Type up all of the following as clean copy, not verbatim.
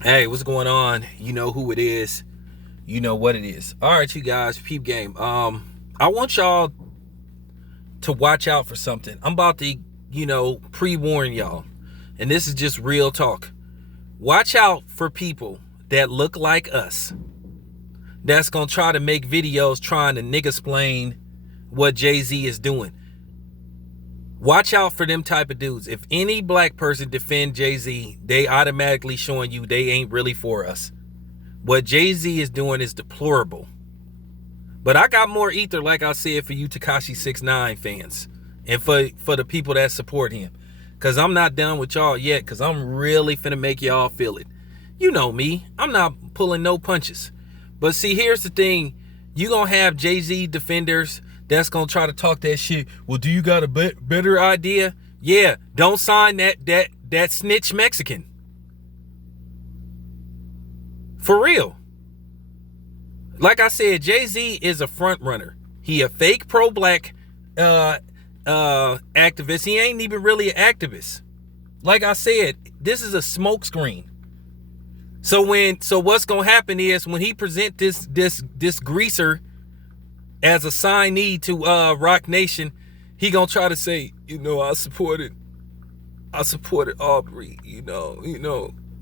Hey, what's going on? You know who it is. You know what it is. All right, you guys, peep game. I want y'all to watch out for something. I'm about to, pre-warn y'all. And this is just real talk. Watch out for people that look like us. That's gonna try to make videos trying to nigga explain what Jay-Z is doing. Watch out for them type of dudes. If any black person defend Jay-Z, they automatically showing you they ain't really for us. What Jay-Z is doing is deplorable. But I got more ether, like I said, for you Tekashi 6ix9ine fans. And for the people that support him. Because I'm not done with y'all yet. Because I'm really finna make y'all feel it. You know me. I'm not pulling no punches. But see, here's the thing. You gonna have Jay-Z defenders that's gonna try to talk that shit. Well, do you got a better idea? Yeah, don't sign that snitch Mexican. For real. Like I said, Jay-Z is a front runner. He a fake pro-black activist. He ain't even really an activist. Like I said, this is a smokescreen. So what's gonna happen is when he present this greaser as a signee to Rock Nation, he gonna try to say, I supported Aubrey,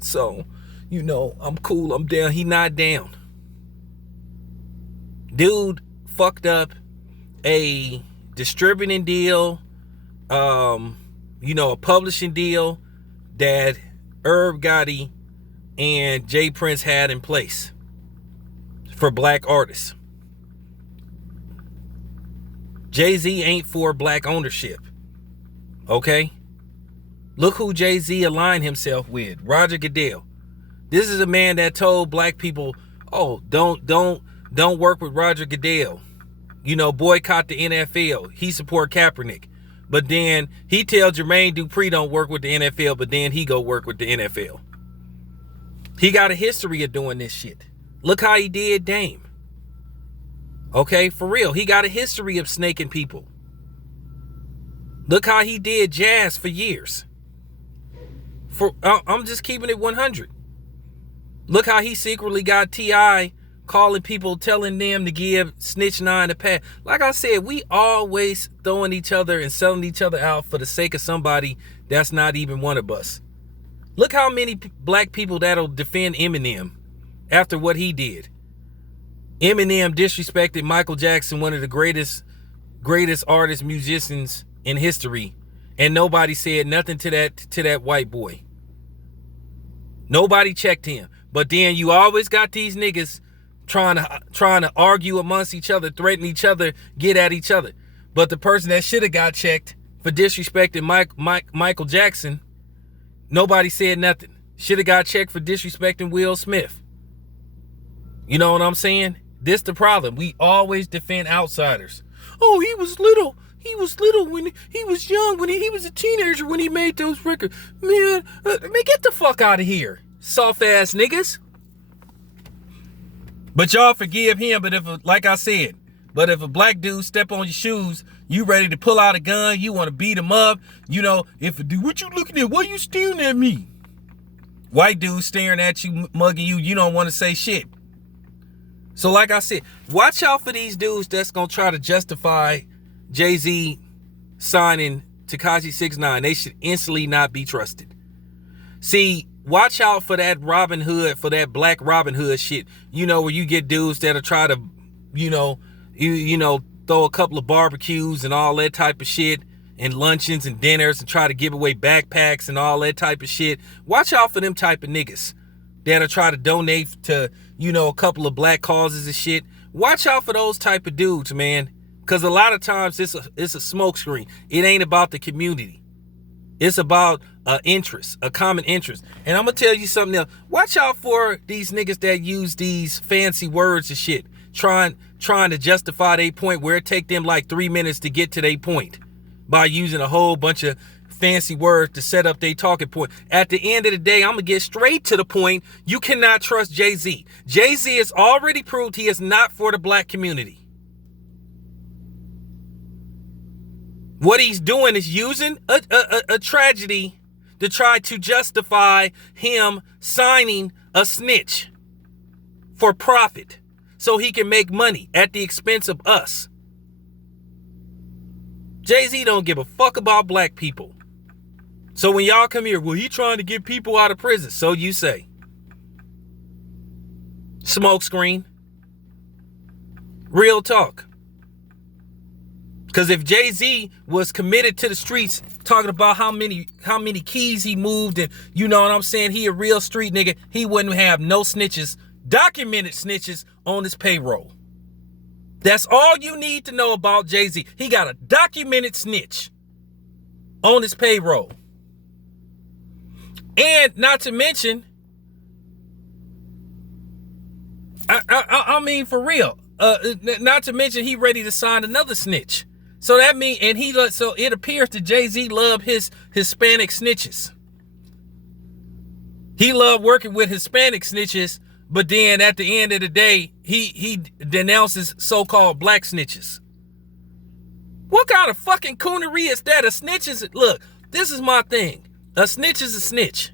so, I'm cool, I'm down. He not down. Dude fucked up a distributing deal, a publishing deal that Irv Gotti and Jay Prince had in place for black artists. Jay-Z ain't for black ownership. Okay? Look who Jay-Z aligned himself with. Roger Goodell. This is a man that told black people, oh, don't work with Roger Goodell. Boycott the NFL. He support Kaepernick. But then he tell Jermaine Dupri don't work with the NFL, but then he go work with the NFL. He got a history of doing this shit. Look how he did Dame. Okay, for real. He got a history of snaking people. Look how he did Jazz for years. I'm just keeping it 100. Look how he secretly got T.I. calling people, telling them to give Snitch 9 a pass. Like I said, we always throwing each other and selling each other out for the sake of somebody that's not even one of us. Look how many black people that'll defend Eminem after what he did. Eminem disrespected Michael Jackson, one of the greatest artists, musicians in history, and nobody said nothing to that white boy. Nobody checked him. But then you always got these niggas trying to argue amongst each other, threaten each other, get at each other. But the person that should have got checked for disrespecting Michael Jackson, nobody said nothing. Should have got checked for disrespecting Will Smith. You know what I'm saying? This the problem. We always defend outsiders. Oh, he was little. He was little when he was young, when he was a teenager when he made those records. Man, get the fuck out of here. Soft ass niggas. But y'all forgive him, but if a black dude step on your shoes, you ready to pull out a gun, you want to beat him up, if a dude, what you looking at? Why you staring at me? White dude staring at you, mugging you, you don't want to say shit. So like I said, watch out for these dudes that's going to try to justify Jay-Z signing Tekashi 6ix9ine. They should instantly not be trusted. See, watch out for that Robin Hood, for that black Robin Hood shit. Where you get dudes that'll try to, throw a couple of barbecues and all that type of shit, and luncheons and dinners, and try to give away backpacks and all that type of shit. Watch out for them type of niggas that'll try to donate to, a couple of black causes and shit. Watch out for those type of dudes, man. Because a lot of times it's a smokescreen. It ain't about the community. It's about a common interest. And I'm going to tell you something else. Watch out for these niggas that use these fancy words and shit, trying to justify their point where it take them like 3 minutes to get to their point by using a whole bunch of fancy words to set up their talking point. At the end of the day, I'm going to get straight to the point. You cannot trust Jay-Z. Jay-Z has already proved he is not for the black community. What he's doing is using a tragedy to try to justify him signing a snitch for profit so he can make money at the expense of us. Jay-Z don't give a fuck about black people. So when y'all come here, well, he trying to get people out of prison. So you say. Smoke screen. Real talk. Because if Jay-Z was committed to the streets, talking about how many keys he moved, and you know what I'm saying, he a real street nigga, he wouldn't have no snitches, documented snitches on his payroll. That's all you need to know about Jay-Z. He got a documented snitch on his payroll. And not to mention, I mean for real, not to mention he ready to sign another snitch. So that mean, and so it appears that Jay-Z love his Hispanic snitches. He loved working with Hispanic snitches, but then at the end of the day, he denounces so-called black snitches. What kind of fucking coonery is that? A snitch is, look, this is my thing. A snitch is a snitch.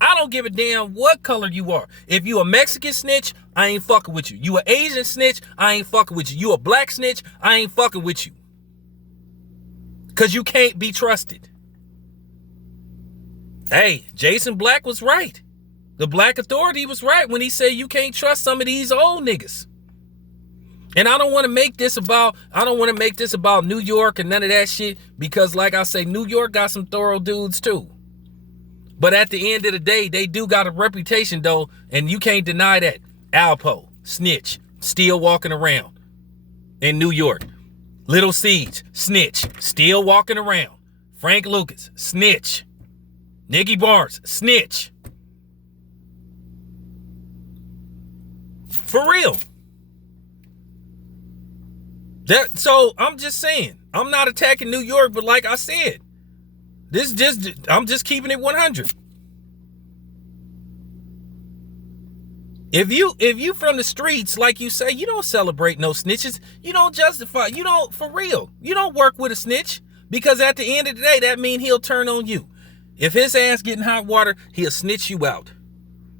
I don't give a damn what color you are. If you a Mexican snitch, I ain't fucking with you. You a Asian snitch, I ain't fucking with you. You a black snitch, I ain't fucking with you. Because you can't be trusted. Hey, Jason Black was right. The Black Authority was right when he said you can't trust some of these old niggas. And I don't want to make this about New York and none of that shit, because like I say, New York got some thorough dudes too. But at the end of the day, they do got a reputation though, and you can't deny that. Alpo, snitch, still walking around in New York. Little Siege, snitch, still walking around. Frank Lucas, snitch. Nicky Barnes, snitch. For real. So I'm just saying, I'm not attacking New York, but like I said, I'm just keeping it 100. If you from the streets, like you say, you don't celebrate no snitches. You don't justify. You don't, for real. You don't work with a snitch, because at the end of the day, that means he'll turn on you. If his ass get in hot water, he'll snitch you out.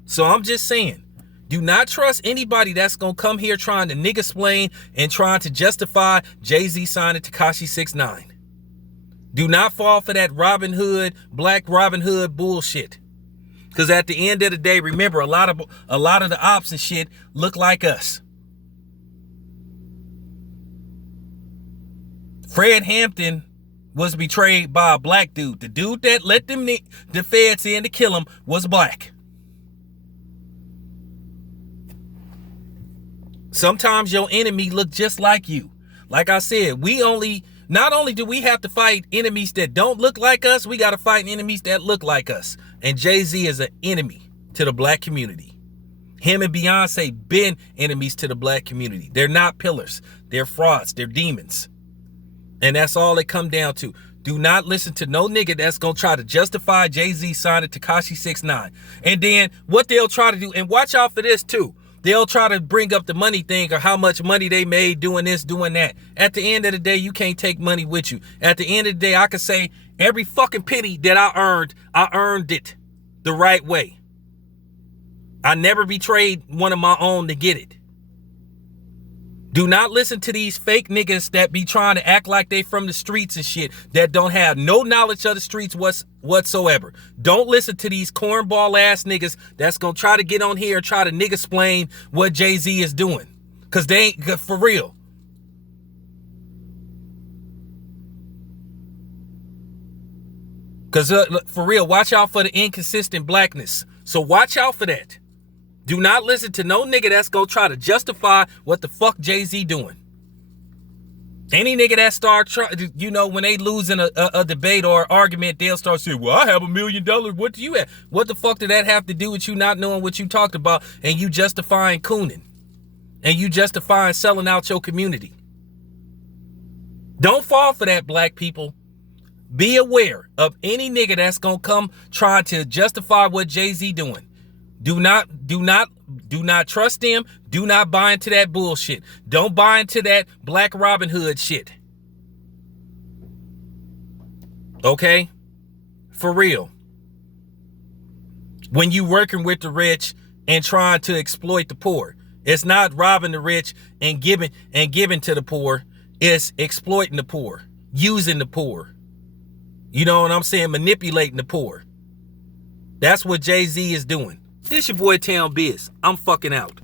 So I'm just saying, do not trust anybody that's gonna come here trying to nigga-splain and trying to justify Jay-Z signing Tekashi 6ix9ine. Do not fall for that Robin Hood, Black Robin Hood bullshit. Because at the end of the day, remember, a lot of the ops and shit look like us. Fred Hampton was betrayed by a black dude. The dude that let the feds in to kill him was black. Sometimes your enemy look just like you. Like I said, not only do we have to fight enemies that don't look like us, we got to fight enemies that look like us. And Jay-Z is an enemy to the black community. Him and Beyonce been enemies to the black community. They're not pillars. They're frauds. They're demons. And that's all it come down to. Do not listen to no nigga that's going to try to justify Jay-Z signing Tekashi 6ix9ine. And then what they'll try to do, and watch out for this too. They'll try to bring up the money thing or how much money they made doing this, doing that. At the end of the day, you can't take money with you. At the end of the day, I can say every fucking penny that I earned it the right way. I never betrayed one of my own to get it. Do not listen to these fake niggas that be trying to act like they from the streets and shit, that don't have no knowledge of the streets whatsoever. Don't listen to these cornball ass niggas that's gonna try to get on here and try to nigga-splain what Jay-Z is doing. Cause they ain't, for real. Cause for real, watch out for the inconsistent blackness. So watch out for that. Do not listen to no nigga that's gonna try to justify what the fuck Jay-Z doing. Any nigga that start when they lose in a debate or argument, they'll start saying, well, I have $1 million. What do you have? What the fuck did that have to do with you not knowing what you talked about and you justifying cooning? And you justifying selling out your community? Don't fall for that, black people. Be aware of any nigga that's gonna come trying to justify what Jay-Z doing. Do not trust them. Do not buy into that bullshit. Don't buy into that Black Robin Hood shit. Okay? For real. when you working with the rich and trying to exploit the poor. It's not robbing the rich and giving to the poor. It's exploiting the poor, using the poor. You know what I'm saying? Manipulating the poor. That's what Jay-Z is doing. This your boy Town Biz. I'm fucking out.